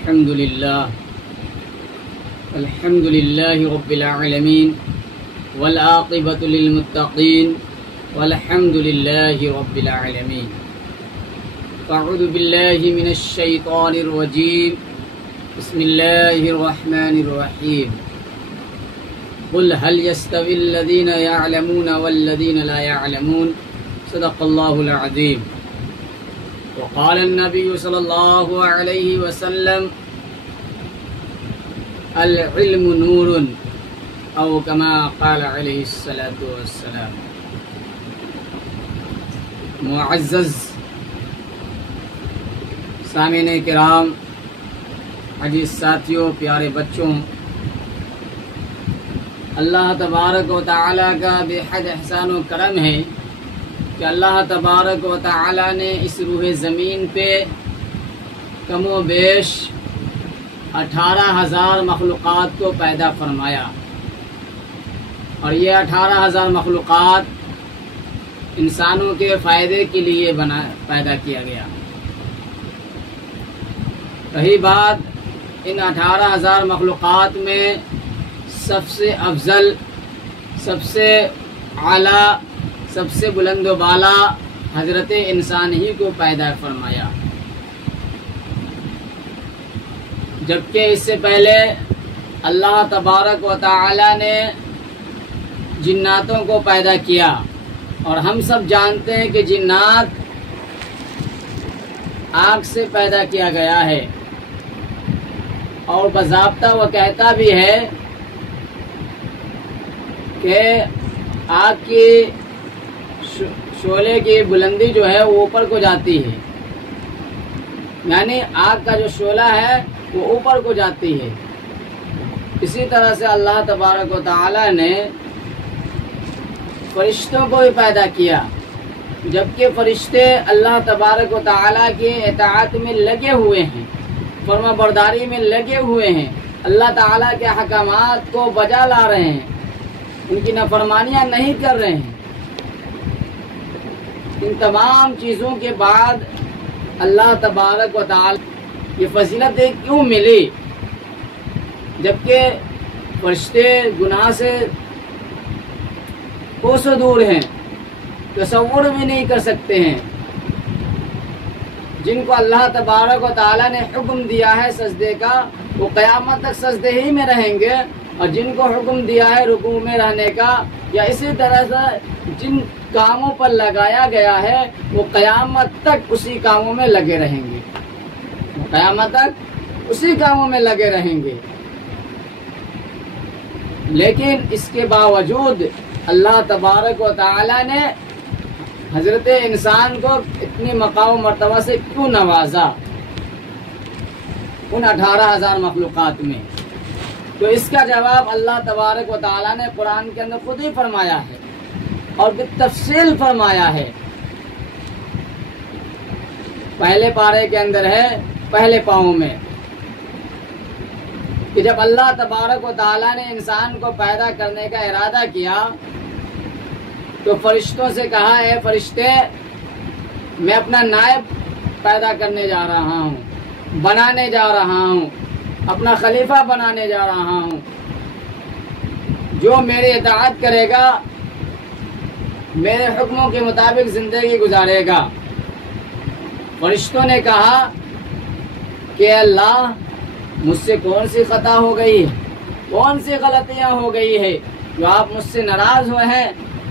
الحمد لله رب العالمين والعاقبة للمتقين والحمد لله رب العالمين. أعوذ بالله من الشيطان الرجيم. بسم الله الرحمن الرحيم. قل هل يستوي الذين يعلمون والذين لا يعلمون. صدق الله العظيم. وقال النبي صلى الله عليه وسلم العلم نور او كما قال عليه الصلاة والسلام. معزز سامعین کرام، عزیز ساتھیوں، پیارے بچوں، اللہ تبارک و تعالیٰ کا بے حد احسان و کرم ہے کہ اللہ تبارک و تعالیٰ نے اس روح زمین پہ کم و بیش 18,000 مخلوقات کو پیدا فرمایا، اور یہ 18,000 مخلوقات انسانوں کے فائدے کے لیے پیدا کیا گیا. رہی بات ان 18,000 مخلوقات میں سب سے افضل، سب سے اعلیٰ، سب سے بلند و بالا حضرت انسان ہی کو پیدا فرمایا، جبکہ اس سے پہلے اللہ تبارک و تعالی نے جناتوں کو پیدا کیا، اور ہم سب جانتے ہیں کہ جنات آگ سے پیدا کیا گیا ہے، اور باضابطہ وہ کہتا بھی ہے کہ آگ کی شعلے کی بلندی جو ہے وہ اوپر کو جاتی ہے، یعنی آگ کا جو شعلہ ہے وہ اوپر کو جاتی ہے. اسی طرح سے اللہ تبارک و تعالی نے فرشتوں کو بھی پیدا کیا، جبکہ فرشتے اللہ تبارک و تعالی کی اطاعت میں لگے ہوئے ہیں، فرما برداری میں لگے ہوئے ہیں، اللہ تعالی کے احکامات کو بجا لا رہے ہیں، ان کی نافرمانیاں نہیں کر رہے ہیں. ان تمام چیزوں کے بعد اللہ تبارک و تعالی یہ فضیلت کیوں ملی؟ جبکہ فرشتے گناہ سے کوسوں دور ہیں، تصور بھی نہیں کر سکتے ہیں. جن کو اللہ تبارک و تعالی نے حکم دیا ہے سجدے کا، وہ قیامت تک سجدے ہی میں رہیں گے، اور جن کو حکم دیا ہے رکوع میں رہنے کا، یا اسی طرح سے جن کاموں پر لگایا گیا ہے وہ قیامت تک اسی کاموں میں لگے رہیں گے، قیامت تک اسی کاموں میں لگے رہیں گے. لیکن اس کے باوجود اللہ تبارک و تعالی نے حضرت انسان کو اتنی مقام و مرتبہ سے کیوں نوازا ان 18,000 مخلوقات میں؟ تو اس کا جواب اللہ تبارک و تعالی نے قرآن کے اندر خود ہی فرمایا ہے، اور بالتفصیل فرمایا ہے. پہلے پارے کے اندر ہے، پہلے پاؤں میں، کہ جب اللہ تبارک و تعالی نے انسان کو پیدا کرنے کا ارادہ کیا تو فرشتوں سے کہا، اے فرشتے، میں اپنا نائب پیدا کرنے جا رہا ہوں، بنانے جا رہا ہوں، اپنا خلیفہ بنانے جا رہا ہوں، جو میری اطاعت کرے گا، میرے حکموں کے مطابق زندگی گزارے گا. فرشتوں نے کہا کہ اللہ، مجھ سے کون سی خطا ہو گئی ہے، کون سی غلطیاں ہو گئی ہے جو آپ مجھ سے ناراض ہوئے ہیں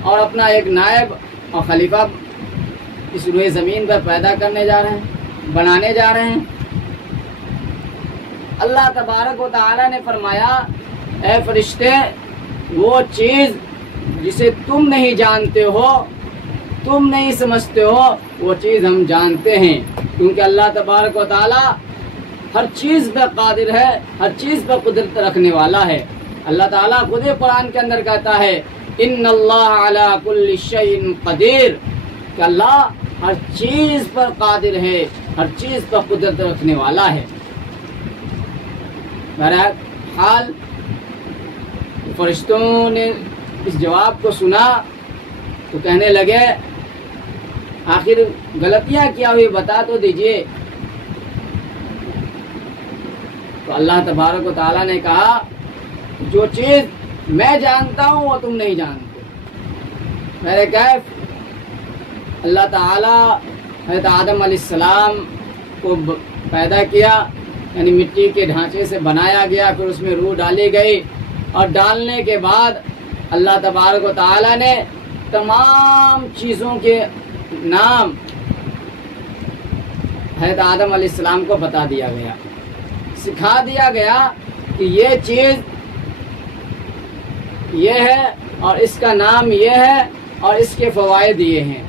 اور اپنا ایک نائب اور خلیفہ اس روئے زمین پر پیدا کرنے جا رہے ہیں، بنانے جا رہے ہیں. اللہ تبارک و تعالی نے فرمایا، اے فرشتے، وہ چیز جسے تم نہیں جانتے ہو، تم نہیں سمجھتے ہو، وہ چیز ہم جانتے ہیں، کیونکہ اللہ تبارک و تعالی ہر چیز پہ قادر ہے، ہر چیز پہ قدرت رکھنے والا ہے. اللہ تعالیٰ خود ہی قرآن کے اندر کہتا ہے، ان اللہ علی کل شیء قدیر، کہ اللہ ہر چیز پر قادر ہے، ہر چیز پر قدرت رکھنے والا ہے. بہرحال فرشتوں نے اس جواب کو سنا تو کہنے لگے، آخر غلطیاں کیا ہوئی بتا تو دیجئے. تو اللہ تبارک و تعالیٰ نے کہا جو چیز میں جانتا ہوں وہ تم نہیں جانتے. میرے کیف اللہ تعالیٰ حضرت آدم علیہ السلام کو پیدا کیا، یعنی مٹی کے ڈھانچے سے بنایا گیا، پھر اس میں روح ڈالی گئی، اور ڈالنے کے بعد اللہ تبارک و تعالیٰ نے تمام چیزوں کے نام حضرت آدم علیہ السلام کو بتا دیا گیا، سکھا دیا گیا کہ یہ چیز یہ ہے اور اس کا نام یہ ہے اور اس کے فوائد یہ ہیں.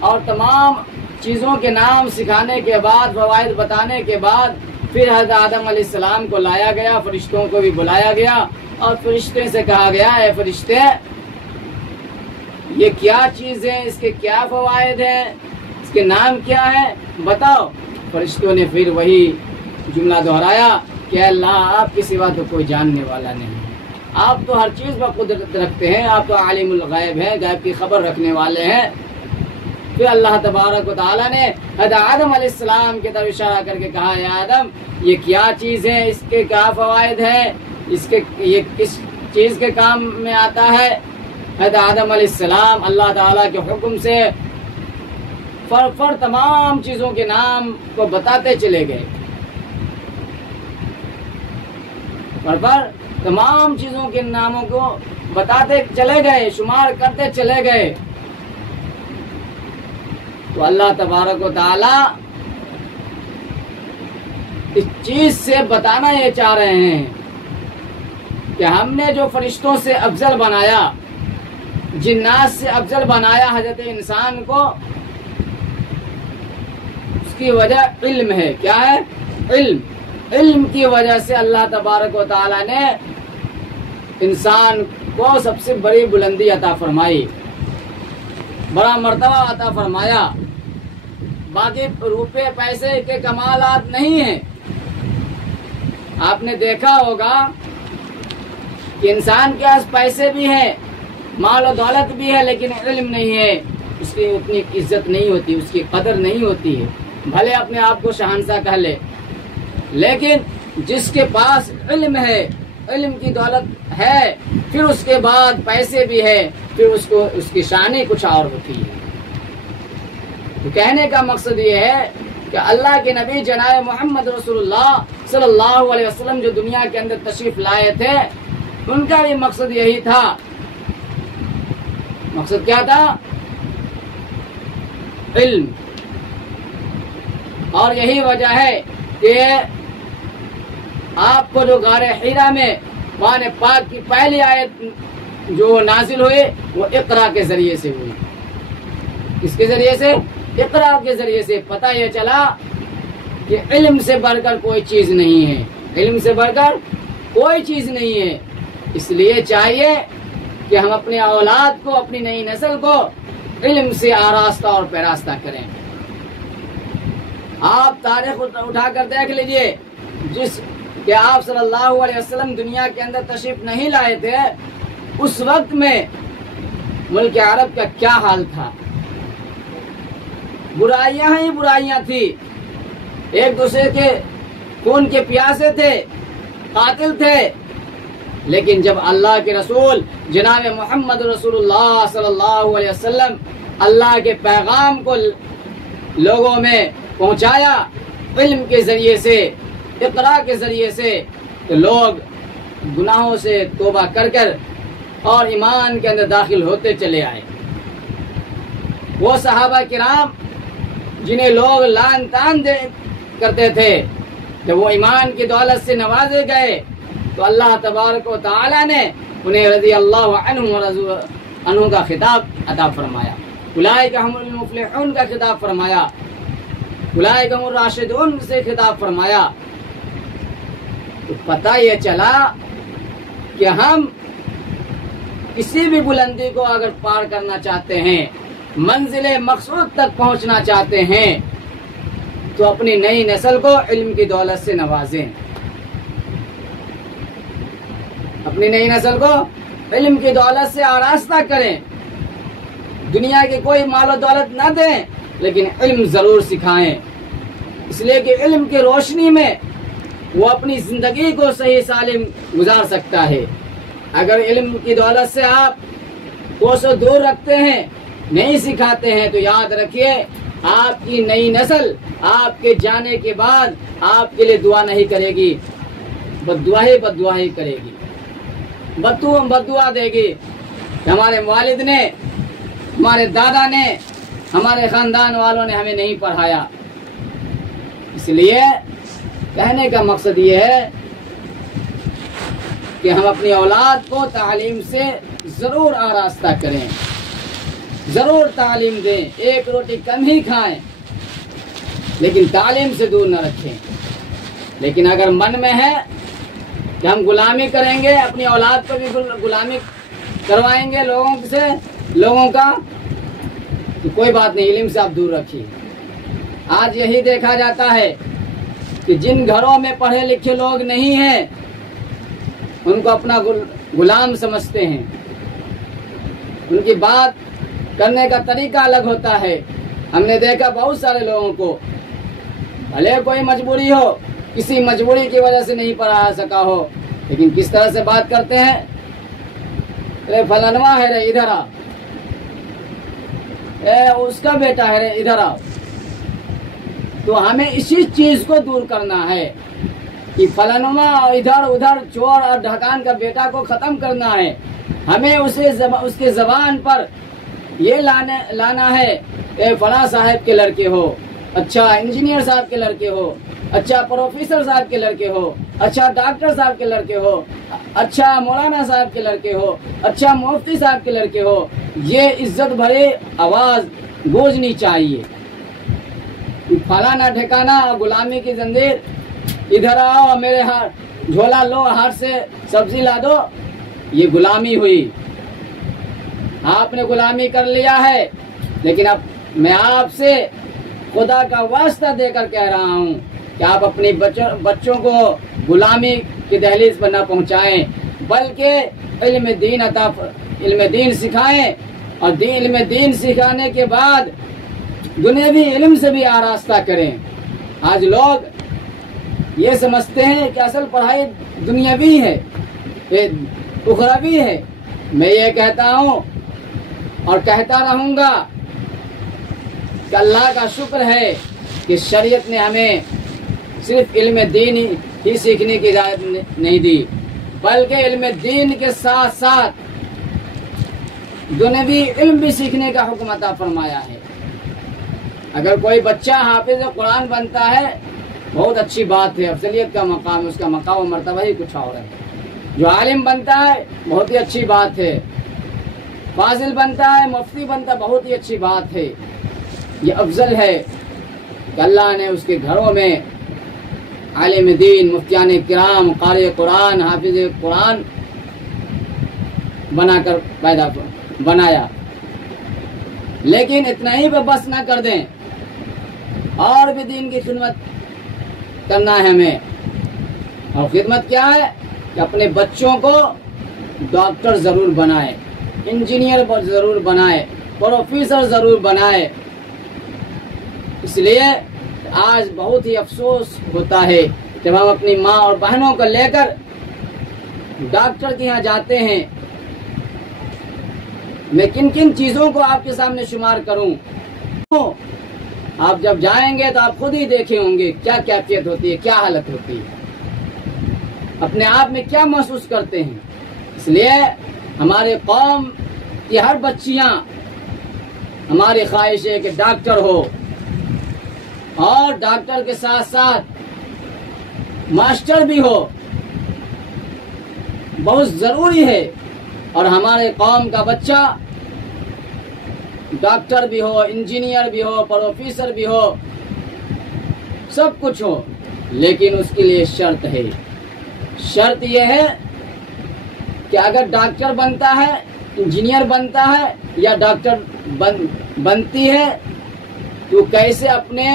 اور تمام چیزوں کے نام سکھانے کے بعد، فوائد بتانے کے بعد، پھر حضرت آدم علیہ السلام کو لایا گیا، فرشتوں کو بھی بلایا گیا اور فرشتے سے کہا گیا اے فرشتے یہ کیا چیز ہے، اس کے کیا فوائد ہیں، اس کے نام کیا ہے، بتاؤ. فرشتوں نے پھر وہی جملہ دہرایا کہ اللہ آپ کے سوا تو کوئی جاننے والا نہیں، آپ تو ہر چیز پر قدرت رکھتے ہیں، آپ تو عالم الغیب ہیں، غیب کی خبر رکھنے والے ہیں. پھر اللہ تبارک و تعالیٰ نے حضرت آدم علیہ السلام کی طرف اشارہ کر کے کہا اے آدم یہ کیا چیز ہے، اس کے کیا فوائد ہیں، اس کے یہ کس چیز کے کام میں آتا ہے. حضرت آدم علیہ السلام اللہ تعالیٰ کے حکم سے فر تمام چیزوں کے نام کو بتاتے چلے گئے، پر تمام چیزوں کے ناموں کو بتاتے چلے گئے، شمار کرتے چلے گئے. تو اللہ تبارک و تعالی اس چیز سے بتانا یہ چاہ رہے ہیں کہ ہم نے جو فرشتوں سے افضل بنایا، جنات سے افضل بنایا حضرت انسان کو، اس کی وجہ علم ہے. کیا ہے؟ علم کی وجہ سے اللہ تبارک و تعالی نے انسان کو سب سے بڑی بلندی عطا فرمائی، بڑا مرتبہ عطا فرمایا. باقی روپے پیسے کے کمالات نہیں ہیں. آپ نے دیکھا ہوگا کہ انسان کے پاس پیسے بھی ہیں، مال و دولت بھی ہے، لیکن علم نہیں ہے، اس کی اتنی عزت نہیں ہوتی، اس کی قدر نہیں ہوتی ہے. بھلے اپنے آپ کو شہنشاہ کہہ لے، لیکن جس کے پاس علم ہے، علم کی دولت ہے، پھر اس کے بعد پیسے بھی ہے، پھر اس کی شان ہی کچھ اور ہوتی ہے. تو کہنے کا مقصد یہ ہے کہ اللہ کے نبی جناب محمد رسول اللہ صلی اللہ علیہ وسلم جو دنیا کے اندر تشریف لائے تھے، ان کا بھی مقصد یہی تھا. مقصد کیا تھا؟ علم. اور یہی وجہ ہے کہ آپ کو جو غار حیرہ میں قرآن پاک کی پہلی آیت جو نازل ہوئی وہ اقرا کے ذریعے سے ہوئی. اس کے ذریعے سے، اقرا کے ذریعے سے پتہ یہ چلا کہ علم سے بڑھ کر کوئی چیز نہیں ہے، علم سے بڑھ کر کوئی چیز نہیں ہے. اس لیے چاہیے کہ ہم اپنے اولاد کو، اپنی نئی نسل کو علم سے آراستہ اور پیراستہ کریں. آپ تاریخ اٹھا کر دیکھ لیجئے، جس کہ آپ صلی اللہ علیہ وسلم دنیا کے اندر تشریف نہیں لائے تھے، اس وقت میں ملک عرب کا کیا حال تھا. برائیاں ہی برائیاں تھی، ایک دوسرے کے خون کے پیاسے تھے، قاتل تھے. لیکن جب اللہ کے رسول جناب محمد رسول اللہ صلی اللہ علیہ وسلم اللہ کے پیغام کو لوگوں میں پہنچایا علم کے ذریعے سے، اقرا کے ذریعے سے، تو لوگ گناہوں سے توبہ کر کر اور ایمان کے اندر داخل ہوتے چلے آئے. وہ صحابہ کرام جنہیں لوگ لعن طعن کرتے تھے، جب وہ ایمان کی دولت سے نوازے گئے تو اللہ تبارک و تعالی نے انہیں رضی اللہ عنہ کا خطاب عطا فرمایا، اولئک هم المفلحون کا خطاب فرمایا، اولئک هم الراشدون سے خطاب فرمایا. تو پتہ یہ چلا کہ ہم کسی بھی بلندی کو اگر پار کرنا چاہتے ہیں، منزل مقصود تک پہنچنا چاہتے ہیں، تو اپنی نئی نسل کو علم کی دولت سے نوازیں، اپنی نئی نسل کو علم کی دولت سے آراستہ کریں. دنیا کی کوئی مال و دولت نہ دیں، لیکن علم ضرور سکھائیں. اس لیے کہ علم کی روشنی میں وہ اپنی زندگی کو صحیح سالم گزار سکتا ہے۔ اگر علم کی دولت سے آپ کوسوں دور رکھتے ہیں، نہیں سکھاتے ہیں، تو یاد رکھیے آپ کی نئی نسل آپ کے جانے کے بعد آپ کے لیے دعا نہیں کرے گی، بددعا ہی کرے گی، بددعا دے گی کہ ہمارے والد نے، ہمارے دادا نے، ہمارے خاندان والوں نے ہمیں نہیں پڑھایا۔ اس لیے کہنے کا مقصد یہ ہے کہ ہم اپنی اولاد کو تعلیم سے ضرور آراستہ کریں، ضرور تعلیم دیں، ایک روٹی کم ہی کھائیں لیکن تعلیم سے دور نہ رکھیں۔ لیکن اگر من میں ہے کہ ہم غلامی کریں گے، اپنی اولاد کو بھی غلامی کروائیں گے لوگوں کا، تو کوئی بات نہیں، علم سے آپ دور رکھیے۔ آج یہی دیکھا جاتا ہے کہ جن گھروں میں پڑھے لکھے لوگ نہیں ہیں ان کو اپنا غلام سمجھتے ہیں، ان کی بات کرنے کا طریقہ الگ ہوتا ہے۔ ہم نے دیکھا بہت سارے لوگوں کو، بھلے کوئی مجبوری ہو، کسی مجبوری کی وجہ سے نہیں پڑھا سکا ہو، لیکن کس طرح سے بات کرتے ہیں، ارے فلانوا ہے رے ادھر آ، اس کا بیٹا ہے رے ادھر آ۔ تو ہمیں اسی چیز کو دور کرنا ہے کہ فلانوا ادھر ادھر چور اور ڈھکان کا بیٹا کو ختم کرنا ہے۔ ہمیں اس کے زبان پر یہ لانا ہے، اے فلاں صاحب کے لڑکے ہو، اچھا انجینئر صاحب کے لڑکے ہو، اچھا پروفیسر صاحب کے لڑکے ہو، اچھا ڈاکٹر صاحب کے لڑکے ہو، اچھا مولانا صاحب کے لڑکے ہو، اچھا مفتی صاحب کے لڑکے ہو۔ یہ عزت بھری آواز گونجنی چاہیے۔ فلانا ٹھکانا غلامی کی زنجیر، ادھر آؤ میرے ہاتھ جھولا لو، ہاتھ سے سبزی لا دو، یہ غلامی ہوئی، آپ نے غلامی کر لیا ہے۔ لیکن اب میں آپ سے خدا کا واسطہ دے کر کہہ رہا ہوں کہ آپ اپنی بچوں کو غلامی کی دہلیز پر نہ پہنچائیں، بلکہ علم دین سکھائیں، اور علم دین سکھانے کے بعد دنیاوی علم سے بھی آراستہ کریں۔ آج لوگ یہ سمجھتے ہیں کہ اصل پڑھائی دنیاوی ہے، اخروی ہے۔ میں یہ کہتا ہوں اور کہتا رہوں گا کہ اللہ کا شکر ہے کہ شریعت نے ہمیں صرف علم دین ہی سیکھنے کی اجازت نہیں دی، بلکہ علم دین کے ساتھ ساتھ دنیوی علم بھی سیکھنے کا حکم عطا فرمایا ہے۔ اگر کوئی بچہ حافظ قرآن بنتا ہے بہت اچھی بات ہے، افضلیت کا مقام، اس کا مقام و مرتبہ ہی کچھ اور ہے۔ جو عالم بنتا ہے بہت ہی اچھی بات ہے، فاضل بنتا ہے، مفتی بنتا، بہت ہی اچھی بات ہے۔ یہ افضل ہے کہ اللہ نے اس کے گھروں میں عالم دین، مفتیان کرام، قاری قرآن، حافظ قرآن بنا کر بنایا۔ لیکن اتنا ہی پہ بس نہ کر دیں، اور بھی دین کی خدمت کرنا ہے ہمیں۔ اور خدمت کیا ہے کہ اپنے بچوں کو ڈاکٹر ضرور بنائے، انجینئر ضرور بنائے، پروفیسر ضرور بنائے۔ اس لیے آج بہت ہی افسوس ہوتا ہے جب ہم اپنی ماں اور بہنوں کو لے کر ڈاکٹر کے یہاں جاتے ہیں۔ میں کن کن چیزوں کو آپ کے سامنے شمار کروں؟ آپ جب جائیں گے تو آپ خود ہی دیکھے ہوں گے کیا کیفیت ہوتی ہے، کیا حالت ہوتی ہے، اپنے آپ میں کیا محسوس کرتے ہیں۔ اس لیے ہمارے قوم کی ہر بچیاں، ہماری خواہش ہے کہ ڈاکٹر ہو، اور ڈاکٹر کے ساتھ ساتھ ماسٹر بھی ہو، بہت ضروری ہے۔ اور ہمارے قوم کا بچہ ڈاکٹر بھی ہو، انجینئر بھی ہو، پروفیسر بھی ہو، سب کچھ ہو، لیکن اس کے لیے شرط ہے۔ شرط یہ ہے کہ اگر ڈاکٹر بنتا ہے، انجینئر بنتا ہے یا ڈاکٹر بنتی ہے تو کیسے اپنے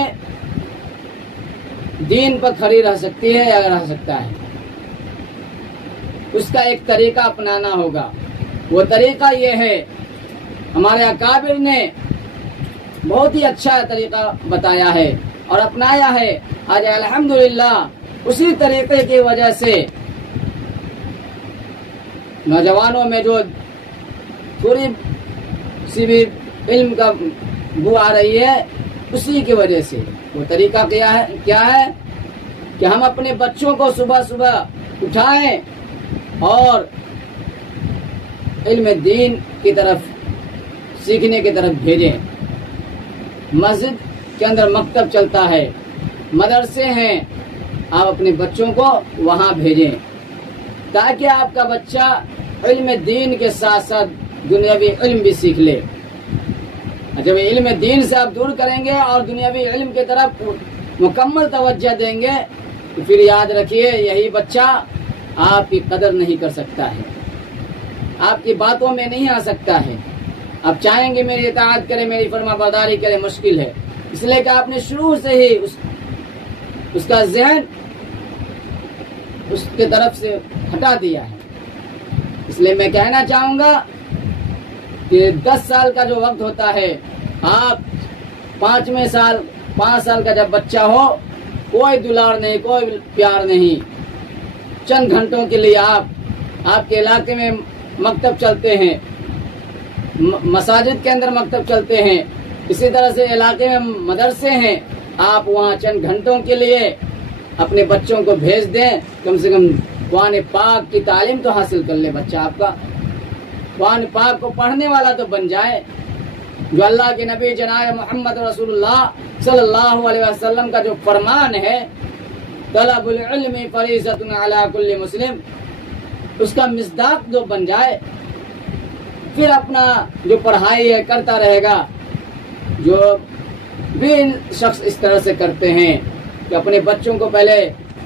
دین پر کھڑی رہ سکتی ہے یا رہ سکتا ہے، اس کا ایک طریقہ اپنانا ہوگا۔ وہ طریقہ یہ ہے، ہمارے اکابر نے بہت ہی اچھا طریقہ بتایا ہے اور اپنایا ہے۔ آج الحمدللہ اسی طریقے کی وجہ سے نوجوانوں میں جو تھوڑی سی بھی علم کا بو آ رہی ہے، اسی کی وجہ سے وہ طریقہ کیا ہے کہ ہم اپنے بچوں کو صبح صبح اٹھائیں اور علم دین کی طرف سیکھنے کی طرف بھیجیں۔ مسجد کے اندر مکتب چلتا ہے، مدرسے ہیں، آپ اپنے بچوں کو وہاں بھیجیں تاکہ آپ کا بچہ علم دین کے ساتھ ساتھ دنیاوی علم بھی سیکھ لے۔ جب علم دین سے آپ دور کریں گے اور دنیاوی علم کی طرف مکمل توجہ دیں گے تو پھر یاد رکھیے یہی بچہ آپ کی قدر نہیں کر سکتا ہے، آپ کی باتوں میں نہیں آ سکتا ہے۔ آپ چاہیں گے میری اطاعت کرے، میری فرما برداری کرے، مشکل ہے، اس لیے کہ آپ نے شروع سے ہی اس کا ذہن اس کے طرف سے ہٹا دیا ہے۔ اس لیے میں کہنا چاہوں گا کہ 10 سال کا جو وقت ہوتا ہے، آپ 5 سال کا جب بچہ ہو، کوئی دلار نہیں، کوئی پیار نہیں، چند گھنٹوں کے لیے آپ کے علاقے میں مکتب چلتے ہیں، مساجد کے اندر مکتب چلتے ہیں، اسی طرح سے علاقے میں مدرسے ہیں، آپ وہاں چند گھنٹوں کے لیے اپنے بچوں کو بھیج دیں، کم سے کم قرآن پاک کی تعلیم تو حاصل کر لے بچہ آپ کا، قرآن پاک کو پڑھنے والا تو بن جائے۔ جو اللہ کے نبی جناب محمد رسول اللہ صلی اللہ علیہ وسلم کا جو فرمان ہے، طلب العلم فریضۃ علی کل مسلم، اس کا مصداق جو بن جائے، پھر اپنا جو پڑھائی ہے کرتا رہے گا۔ جو بھی شخص اس طرح سے کرتے ہیں کہ اپنے بچوں کو پہلے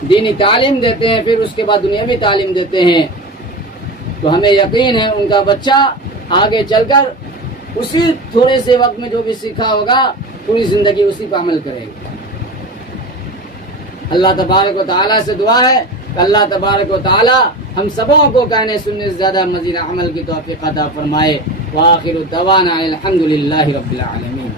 دینی تعلیم دیتے ہیں، پھر اس کے بعد دنیاوی تعلیم دیتے ہیں، تو ہمیں یقین ہے ان کا بچہ آگے چل کر اسی تھوڑے سے وقت میں جو بھی سیکھا ہوگا پوری زندگی اسی پر عمل کرے گا۔ اللہ تبارک و تعالیٰ سے دعا ہے کہ اللہ تبارک و تعالیٰ ہم سبوں کو کہنے سننے سے زیادہ مزید عمل کی توفیق عطا فرمائے۔ وآخر دعوانا الحمد للہ رب العالمین۔